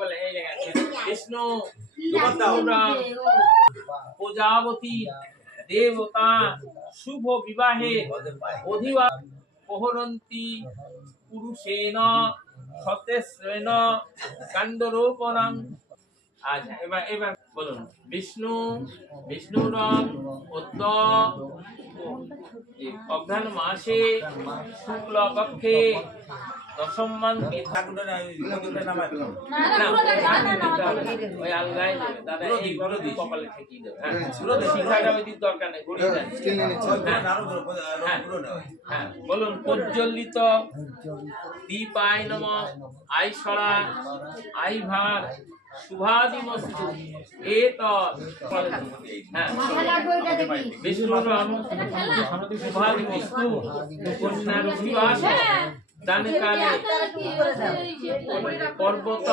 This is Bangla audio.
কপালে এই জায়গায় বিষ্ণু প্রজাপতি দেবতা শুভ বিবাহে অধিবা প্রহরন্তি পুরুষেন সতেস্রেণ কাণ্ডরোপণং। আচ্ছা এবার বলুন বিষ্ণু বিষ্ণুরং অদ্য অঘ্রাণ মাসে শুক্ল পক্ষে দশমান ওই আলগাই দাদা এই কপালে ঠেকিয়ে দেবে। শিখাটা ওই দিক দরকার নেই, ঘুরিয়ে দেন। হ্যাঁ বলুন প্রজ্বলিত দীপায় নমঃ আইসরা আইভার শুভাদিমস্তু এতৎ। হ্যাঁ বিষ্ণুরং শুভাদিমস্তু কন্যার বিবাহ দানকালে পর্বত